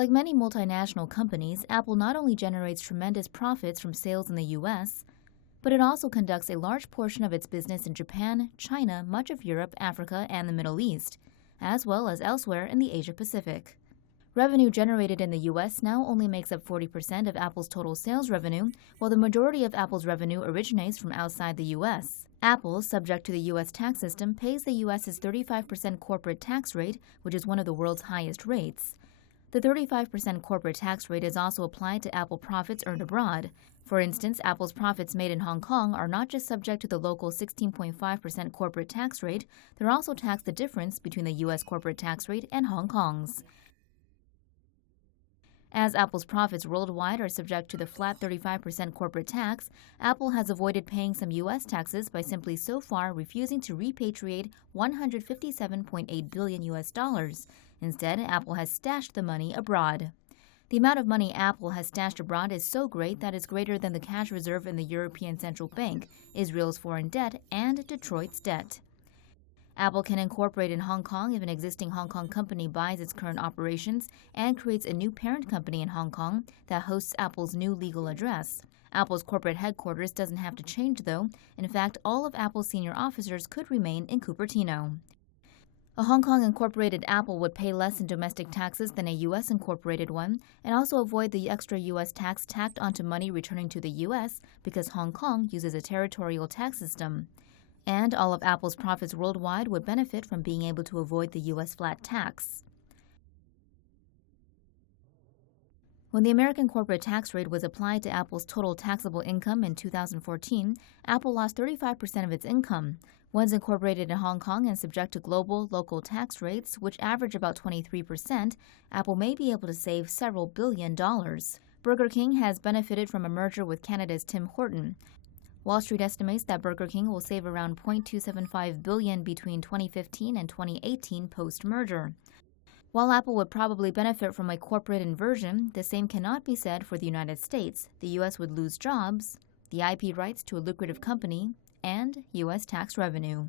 Like many multinational companies, Apple not only generates tremendous profits from sales in the U.S., but it also conducts a large portion of its business in Japan, China, much of Europe, Africa, and the Middle East, as well as elsewhere in the Asia-Pacific. Revenue generated in the U.S. now only makes up 40% of Apple's total sales revenue, while the majority of Apple's revenue originates from outside the U.S. Apple, subject to the U.S. tax system, pays the U.S.'s 35% corporate tax rate, which is one of the world's highest rates. The 35% corporate tax rate is also applied to Apple profits earned abroad. For instance, Apple's profits made in Hong Kong are not just subject to the local 16.5% corporate tax rate, they're also taxed the difference between the U.S. corporate tax rate and Hong Kong's. As Apple's profits worldwide are subject to the flat 35% corporate tax, Apple has avoided paying some U.S. taxes by simply so far refusing to repatriate $157.8 billion US dollars. Instead, Apple has stashed the money abroad. The amount of money Apple has stashed abroad is so great that it's greater than the cash reserve in the European Central Bank, Israel's foreign debt, and Detroit's debt. Apple can incorporate in Hong Kong if an existing Hong Kong company buys its current operations and creates a new parent company in Hong Kong that hosts Apple's new legal address. Apple's corporate headquarters doesn't have to change, though. In fact, all of Apple's senior officers could remain in Cupertino. A Hong Kong incorporated Apple would pay less in domestic taxes than a U.S. incorporated one, and also avoid the extra U.S. tax tacked onto money returning to the U.S. because Hong Kong uses a territorial tax system. And all of Apple's profits worldwide would benefit from being able to avoid the U.S. flat tax. When the American corporate tax rate was applied to Apple's total taxable income in 2014, Apple lost 35% of its income. Once incorporated in Hong Kong and subject to global, local tax rates, which average about 23%, Apple may be able to save several $billion. Burger King has benefited from a merger with Canada's Tim Horton. Wall Street estimates that Burger King will save around $0.275 billion between 2015 and 2018 post-merger. While Apple would probably benefit from a corporate inversion, the same cannot be said for the United States. The U.S. would lose jobs, the IP rights to a lucrative company, and U.S. tax revenue.